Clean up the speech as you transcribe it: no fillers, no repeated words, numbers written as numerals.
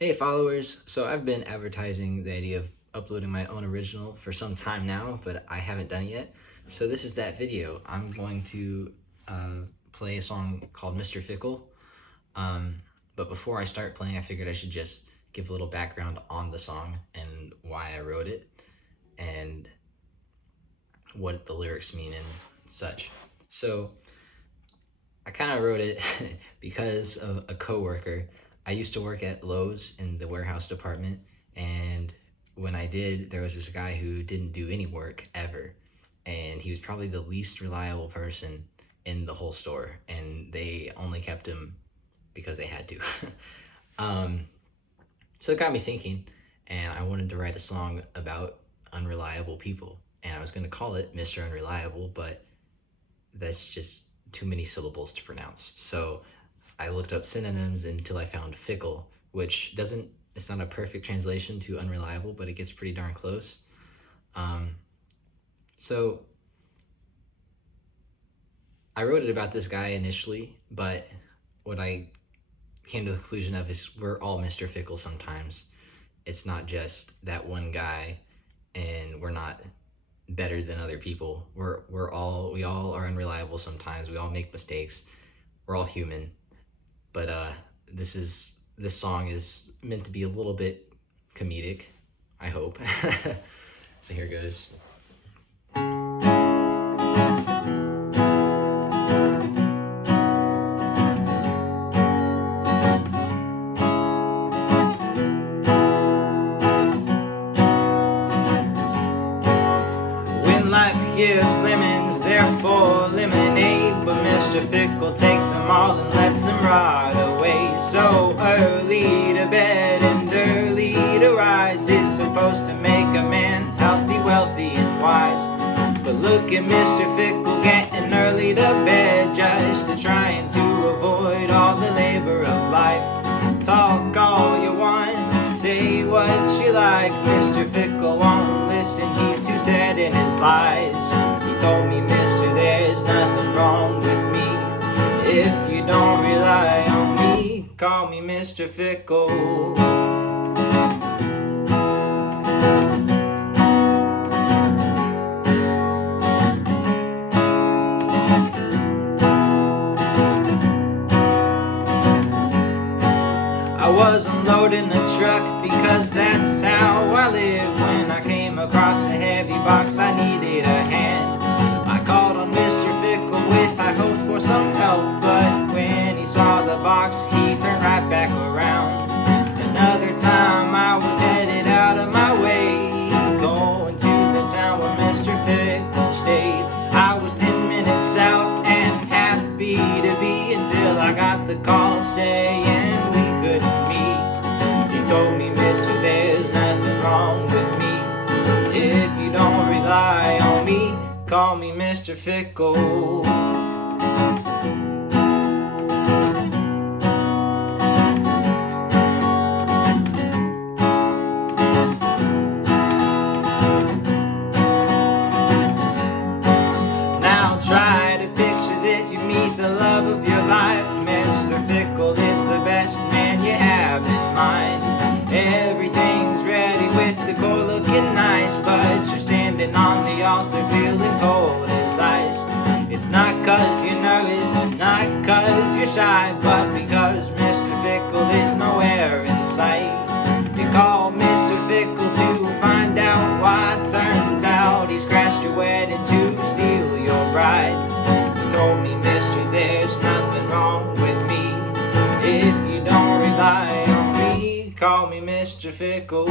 Hey followers, so I've been advertising the idea of uploading my own original for some time now, but I haven't done it yet. So this is that video. I'm going to play a song called Mr. Fickle. But before I start playing, I figured I should just give a little background on the song and why I wrote it and what the lyrics mean and such. So I kind of wrote it because of a coworker. I used to work at Lowe's in the warehouse department, and when I did, there was this guy who didn't do any work ever, and he was probably the least reliable person in the whole store, and they only kept him because they had to. So it got me thinking, and I wanted to write a song about unreliable people, and I was going to call it Mr. Unreliable, but that's just too many syllables to pronounce. So I looked up synonyms until I found fickle, which it's not a perfect translation to unreliable, but it gets pretty darn close. So I wrote it about this guy initially, but what I came to the conclusion of is we're all Mr. Fickle sometimes. It's not just that one guy, and we're not better than other people. We all are unreliable sometimes. We all make mistakes. We're all human. But this song is meant to be a little bit comedic, I hope. So here goes. When life gives lemons, therefore lemonade, but Mr. Fickle takes them all and lets them rot away. So early to bed and early to rise is supposed to make a man healthy, wealthy, and wise. But look at Mr. Fickle getting early to bed just to trying to avoid all the labor of life. Talk all you want, say what you like, Mr. Fickle won't listen, he's too set in his lies. He told me, mister, there's nothing wrong with me. If you don't rely on me, call me Mr. Fickle. I was unloading a truck because that's how I live. When I came across a heavy box, I needed a hand. I called on Mr. Fickle with high hopes for some help, but when he saw the box, he turned right back around. Another time I was headed out of my way, going to the town where Mr. Fickle stayed. I was 10 minutes out and happy to be until I got the call saying we couldn't meet. He told me, mister, there's nothing wrong with me. If you don't rely on me, call me Mr. Fickle. Now try to picture this, you meet the love of your life. Mr. Fickle is the best man you have in mind. Everything's ready with the decor looking nice, but you're standing on the altar feeling cold as ice. It's not cause you're nervous, not cause you're shy, but because Mr. Fickle is nowhere in sight. You call Mr. Fickle to find out why. Turns out he's crashed your wedding to steal your bride. You told me, mister, there's nothing wrong with me. If you don't rely on me, call me Mr. Fickle.